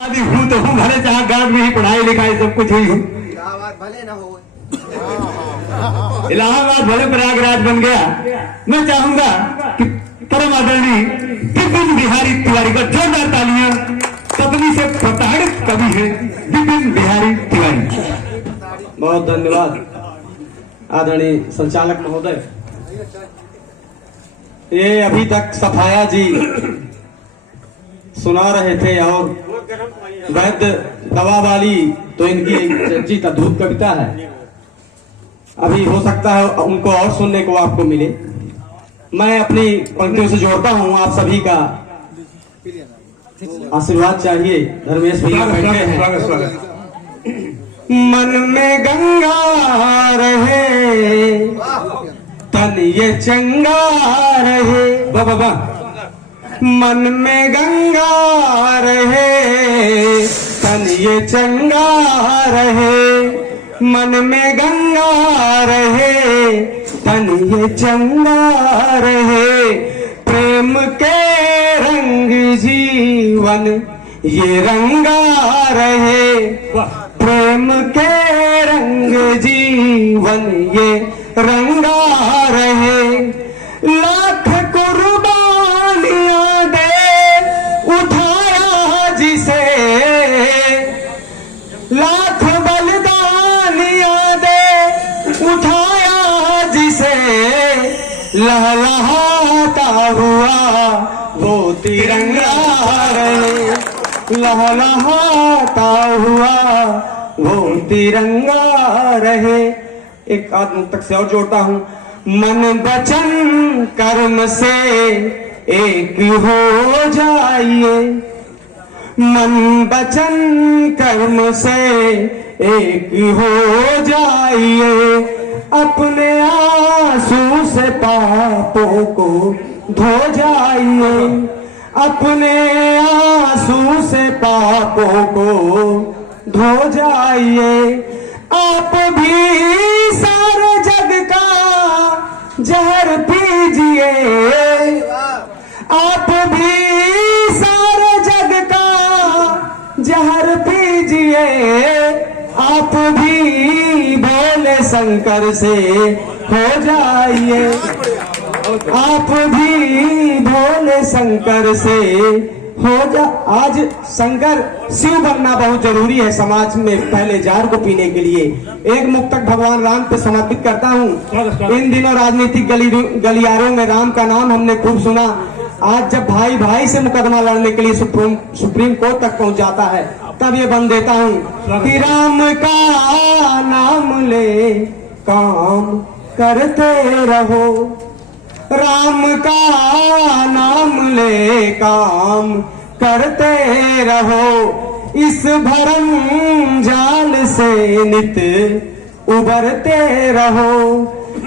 आदि हूँ तो हूँ भले चाहे गांव में ही पढ़ाई लिखाई सब कुछ हुई हूँ। इलाहाबाद भले ना हो, इलाहाबाद भले प्रयागराज बन गया। मैं चाहूंगा कि परम आदरणीय विपिन बिहारी तिवारी को जोरदार तालियां। पत्नी से प्रताड़ित कवि है विपिन बिहारी तिवारी। बहुत धन्यवाद आदरणीय संचालक महोदय। ये अभी तक सफाया जी सुना रहे थे और वैद्य दवा वाली तो इनकी चर्चित अद्भुत कविता है। अभी हो सकता है उनको और सुनने को आपको मिले। मैं अपनी पंक्तियों से जोड़ता हूँ, आप सभी का आशीर्वाद चाहिए। धर्मेश भैया बैठे हैं। मन में गंगा रहे तन ये चंगा रहे, वाह वाह। मन में गंगा रहे तन ये चंगा रहे, मन में गंगा रहे तन ये चंगा रहे। प्रेम के रंग जीवन ये रंगा रहे, प्रेम के रंग जीवन ये रंगा रहे। लाख कुर्बानियां दे उठाया जिसे, लाख बलिदानियां दे उठाया जिसे, लहलहाता हुआ वो तिरंगा रहे, लहलहाता हुआ वो तिरंगा रहे। एक आध मुक्तक से और जोड़ता हूं। मन वचन कर्म से एक हो जाइए, मन वचन कर्म से एक हो जाइए। अपने आंसू से पापों को धो जाइए, अपने आंसू से पापों को धो जाइए। आप भी सारे जग का जहर पीजिए, आप भी सारे जग का जहर पीजिए। आप भी भोले शंकर से हो जाइए, आप भी भोले शंकर से हो जा। आज शंकर शिव बनना बहुत जरूरी है समाज में पहले जार को पीने के लिए। एक मुक्तक भगवान राम पे समर्पित करता हूँ। इन दिनों राजनीतिक गलियारों में राम का नाम हमने खूब सुना। आज जब भाई भाई से मुकदमा लड़ने के लिए सुप्रीम कोर्ट तक पहुंच जाता है तब ये बन देता हूँ कि राम का नाम ले काम करते रहो, राम का नाम ले काम करते रहो। इस भरम जाल से नित उबरते रहो,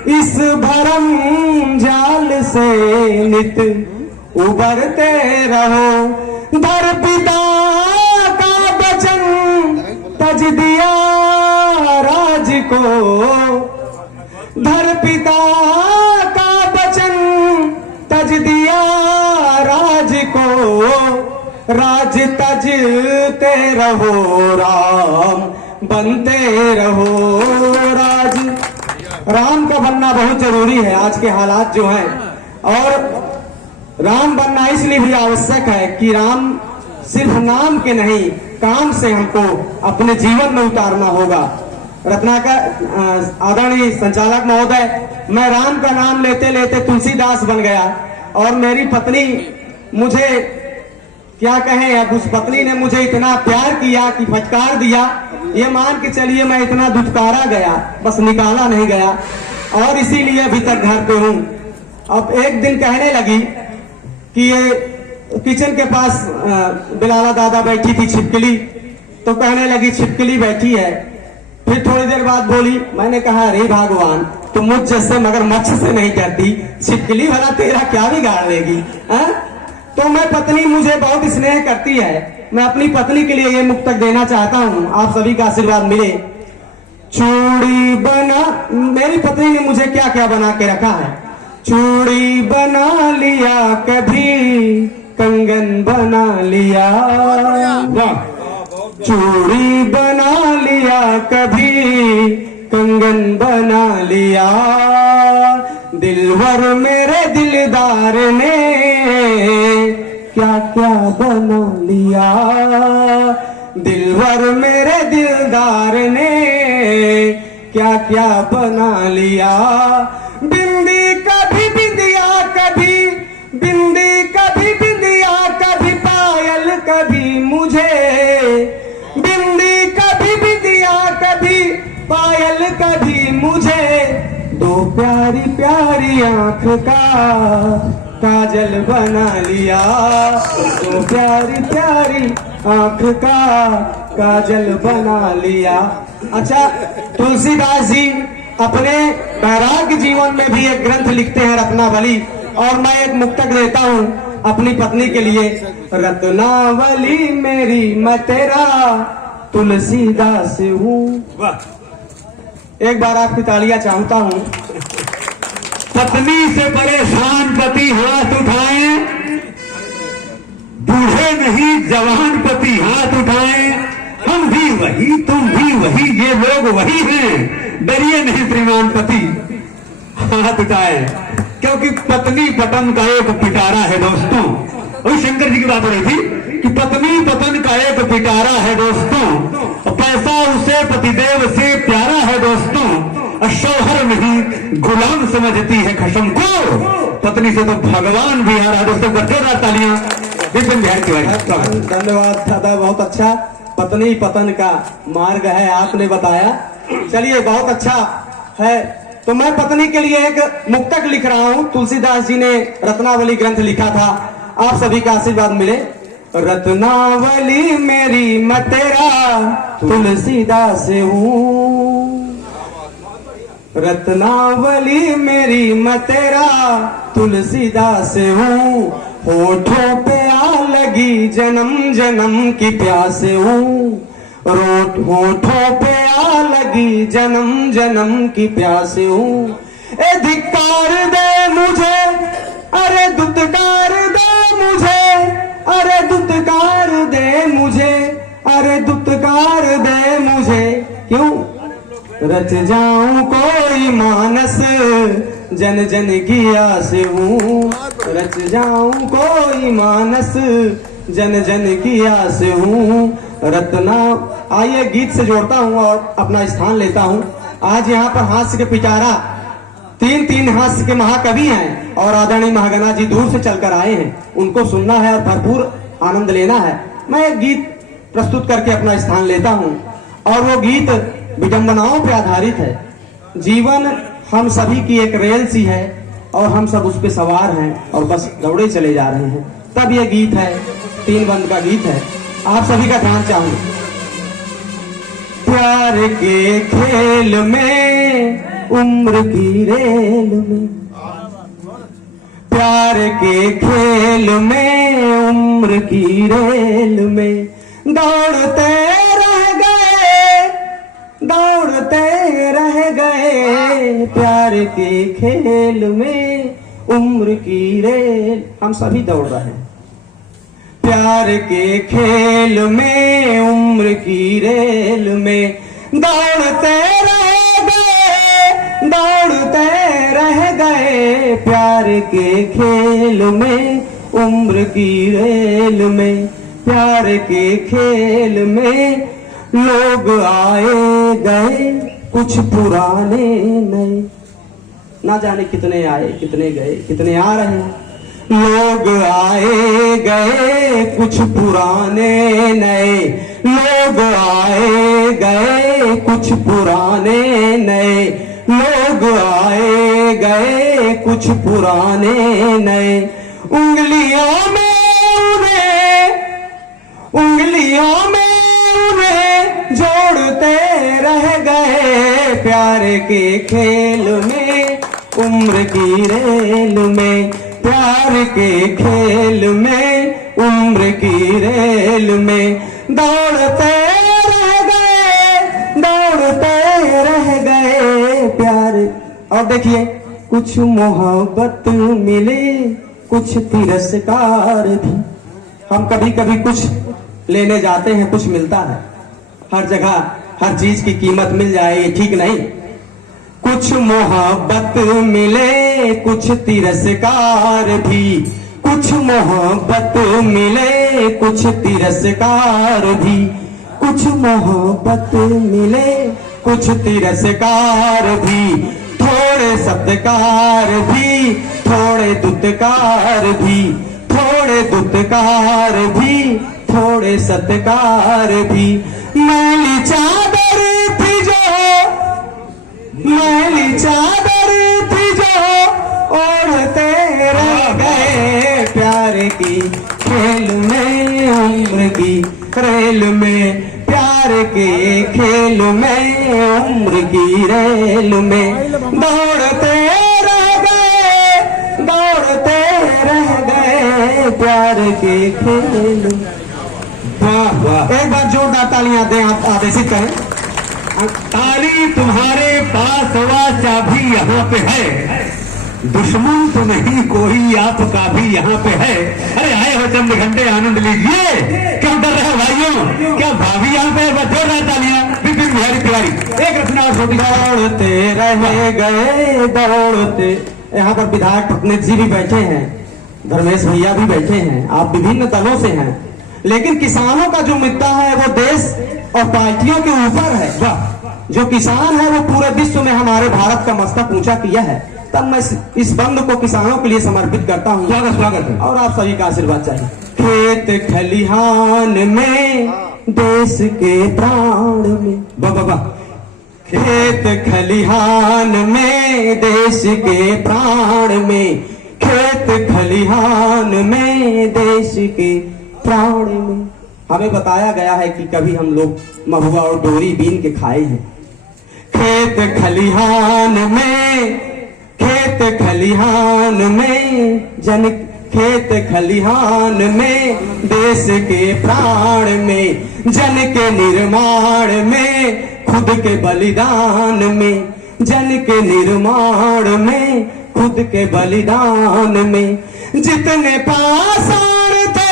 इस भरम जाल से नित उबरते रहो। धर पिता का वचन तज दिया राज को, धर पिता का वचन तज दिया राज को। राज तजते रहो राम बनते रहो राज। राम का बनना बहुत जरूरी है आज के हालात जो हैं, और राम बनना इसलिए भी आवश्यक है कि राम सिर्फ नाम के नहीं काम से हमको अपने जीवन में उतारना होगा। रत्नाकर आदरणीय संचालक महोदय, मैं राम का नाम लेते लेते तुलसीदास बन गया और मेरी पत्नी मुझे क्या कहें, अब उस पत्नी ने मुझे इतना प्यार किया कि फटकार दिया। ये मान के चलिए मैं इतना दुत्कारा गया, बस निकाला नहीं गया और इसीलिए अभी तक घर पे हूँ। अब एक दिन कहने लगी कि ये किचन के पास बिलाला दादा बैठी थी छिपकली, तो कहने लगी छिपकली बैठी है। फिर थोड़ी देर बाद बोली, मैंने कहा अरे भगवान तुम मुझ जैसे मगर मच्छ से नहीं डरती, छिपकली भला तेरा क्या बिगाड़ लेगी। तो मैं पत्नी मुझे बहुत स्नेह करती है, मैं अपनी पत्नी के लिए ये मुक्तक देना चाहता हूँ, आप सभी का आशीर्वाद मिले। चूड़ी बना, मेरी पत्नी ने मुझे क्या क्या बना के रखा है। चूड़ी बना लिया कभी कंगन बना लिया, चूड़ी बना लिया, कभी कंगन बना लिया, दिलवर मेरे दिलदार ने क्या क्या बना लिया, दिलवर मेरे दिलदार ने क्या क्या बना लिया। बिंदी कभी बिंदिया, कभी बिंदी, कभी बिंदिया, कभी पायल, कभी मुझे, बिंदी कभी बिंदिया, कभी पायल, कभी मुझे, दो प्यारी प्यारी आंख का काजल बना लिया, दो प्यारी प्यारी आंख का काजल बना लिया। अच्छा, तुलसीदास जी अपने वैराग्य जीवन में भी एक ग्रंथ लिखते हैं, रत्नावली, और मैं एक मुक्तक देता हूं अपनी पत्नी के लिए। रत्नावली मेरी मैं तेरा तुलसीदास हूँ। एक बार आपकी तालियां चाहता हूं। पत्नी से परेशान पति हाथ उठाए, बूढ़े नहीं जवान पति हाथ उठाए, हम भी वही तुम भी वही, ये लोग वही हैं, डरिए नहीं श्रीमान पति हाथ उठाए। क्योंकि पत्नी पतन का एक पिटारा है दोस्तों। और शंकर जी की बात हो रही थी कि पत्नी पतन का एक पिटारा है दोस्तों, पैसा उसे पतिदेव से प्यारा है दोस्तों, शौहर नहीं गुलाम समझती है खशम को, पत्नी से तो भगवान भी आ रहा है दोस्तों। जोरदार तालियां विपिन बिहारी तिवारी। धन्यवाद दादा, बहुत अच्छा। पत्नी पतन का मार्ग है आपने बताया। चलिए, बहुत अच्छा है। तो मैं पत्नी के लिए एक मुक्तक लिख रहा हूं। तुलसीदास जी ने रत्नावली ग्रंथ लिखा था, आप सभी का आशीर्वाद मिले। रत्नावली मेरी मैं तेरा तुलसीदास हूँ, रत्नावली मेरी मैं तेरा तुलसीदास हूँ, होठों पे आ लगी जन्म जन्म की प्यास हूँ, होठों पे आ लगी जन्म जन्म की प्यास हूँ। ए धिक्कार दे मुझे, अरे दुत्कार दे मुझे, अरे दुत्कार दे मुझे, अरे दुत्कार दे मुझे, क्यों रच जाऊं कोई मानस जन जन की आस हूँ, रच जाऊं कोई मानस जन जन की आस हूँ। रत्ना, आइए गीत से जोड़ता हूँ और अपना स्थान लेता हूँ। आज यहाँ पर हास्य के पिटारा तीन हास्य के महाकवि हैं और आदरणीय महागणा जी दूर से चलकर आए हैं, उनको सुनना है और भरपूर आनंद लेना है। मैं एक गीत प्रस्तुत करके अपना स्थान लेता हूँ और वो गीत विडंबनाओं पर आधारित है। जीवन हम सभी की एक रेल सी है और हम सब उस पे सवार हैं और बस दौड़े चले जा रहे हैं। तब ये गीत है, 3 बंद का गीत है, आप सभी का ध्यान चाहूंगा। प्यार के खेल में, उम्र की रेल में, प्यार के खेल में, उम्र की रेल में, दौड़ते रह गए, दौड़ते रह गए, प्यार के खेल में, उम्र की रेल। हम सभी दौड़ रहे हैं प्यार के खेल में, उम्र की रेल में, दौड़ते रह गए, दौड़ते रह गए, प्यार के खेल में, उम्र की रेल में, प्यार के खेल में। लोग आए गए कुछ पुराने नए, ना जाने कितने आए कितने गए कितने आ रहे हैं। लोग आए गए कुछ पुराने नए, लोग आए गए कुछ पुराने नए, लोग आए गए कुछ पुराने नए। उंगलियों में उन्हें, उंगलियों में उन्हें जोड़ते रह गए, प्यार के खेल में, उम्र की रेल में, प्यार के खेल में, उम्र की रेल में, दौड़ते रह गए, दौड़ते रह गए प्यार। और देखिए, कुछ मोहब्बत मिले, कुछ तिरस्कार भी। हम कभी कभी कुछ लेने जाते हैं कुछ मिलता है। हर जगह हर चीज की कीमत मिल जाए ये ठीक नहीं। कुछ मोहब्बत मिले कुछ तिरस्कार भी, कुछ मोहब्बत मिले कुछ तिरस्कार भी, कुछ मोहब्बत मिले कुछ तिरस्कार भी, थोड़े सत्कार भी थोड़े दुत्कार भी, थोड़े दुत्कार भी थोड़े सत्कार भी। मैली चादर थी जो, मैली चादर थी जो ओढ़ते रह गए प्यार की खेल में, उम्र की रेल में, प्यार के खेल में, उम्र की रेल में। दौड़ते रह गए, दौड़ते रह गए प्यार के खेल में। वाह वाह, एक बार जोरदार तालियां दें, आप आदेशित करें। ताली तुम्हारे पास वा चाबी यहाँ पे है, दुश्मन तो नहीं कोई आपका भी यहाँ पे है। अरे आए हो चंद घंटे आनंद लीजिए, क्यों डर रहे हो भाइयों? क्या भाभी यहाँ पे बच्चों रहा तालियां? बिपिन बिहारी तिवारी एक रचना और छोटी। दौड़ते रह गए दौड़ते, यहाँ पर विधायक प्रतिनिधि जी भी बैठे हैं, धर्मेश भैया भी बैठे हैं, आप विभिन्न दलों से हैं, लेकिन किसानों का जो मुद्दा है वो देश और पार्टियों के ऊपर है। जो किसान है वो पूरे विश्व में हमारे भारत का मस्तक ऊंचा किया है। तब मैं इस बंद को किसानों के लिए समर्पित करता हूँ। स्वागत स्वागत है। और आप सभी का आशीर्वाद चाहिए। खेत खलिहान में देश के प्राण में, बाबा खेत खलिहान में देश के प्राण में, खेत खलिहान में देश के प्राण में। हमें बताया गया है कि कभी हम लोग महुआ और डोरी बीन के खाए हैं। खेत खलिहान में, खेत खलिहान में जन, खेत खलिहान में देश के प्राण में, जन के निर्माण में खुद के बलिदान में, जन के निर्माण में खुद के बलिदान में। जितने पाषाण थे,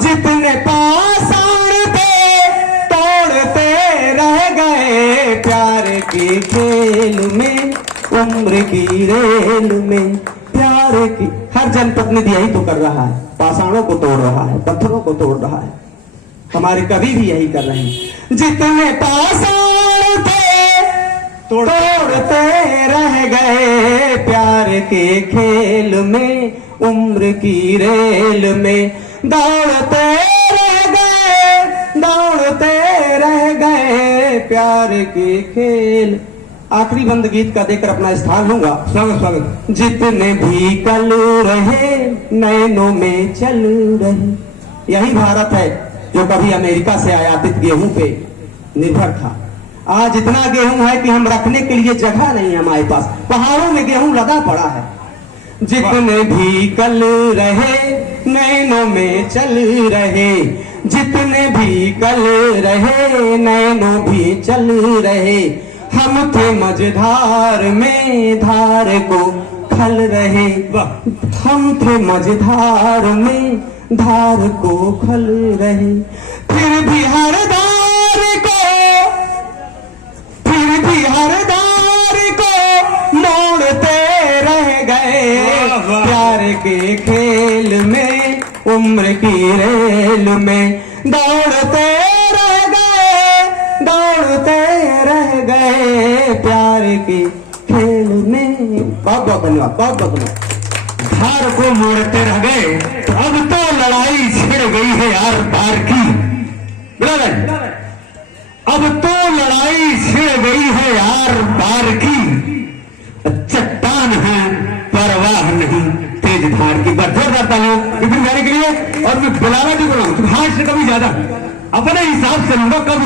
जितने पाषाण थे तोड़ते रह गए प्यार के खेल में, उम्र की रेल में। प्यार की हर जनप्रतिनिधि यही तो कर रहा है, पाषाणों को तोड़ रहा है, पत्थरों को तोड़ रहा है। हमारे कवि भी यही कर रहे हैं। जितने पाषाण थे तोड़ते रह गए प्यार के खेल में, उम्र की रेल में। दौड़ते रह गए, दौड़ते रह गए प्यार के खेल। आखिरी बंद गीत का देकर अपना स्थान लूंगा। स्वागत स्वागत। जितने भी कल रहे नैनों में चल रहे, यही भारत है जो कभी अमेरिका से आयातित गेहूं पे निर्भर था। आज इतना गेहूं है कि हम रखने के लिए जगह नहीं है हमारे पास, पहाड़ों में गेहूं लगा पड़ा है। जितने भी कल रहे नैनों में चल रहे, जितने भी कल रहे नैनों भी चल रहे। हम थे मझधार में धार को खल रहे, हम थे मझधार में धार को खल रहे। फिर भी हर धार को, फिर भी हर धार को मोड़ते रह गए प्यार के खेल में, उम्र की रेल में। दौड़ते रह गए, दौड़ते रह गए प्यार के खेल में। बहुत बहुत धन्यवाद, बहुत बहुत धन्यवाद। धार को मोड़ते रह गए, तो अब तो लड़ाई छिड़ गई है यार पार की। बराबर, अब तो लड़ाई छिड़ गई है यार पार की। चट्टान है परवाह नहीं तेज धार की। बस जोर करता हूँ विपिन बिहारी के लिए, और मैं बुलावा भी बोला हूँ, हाथ से कभी ज्यादा अपने हिसाब से लूंगा। कब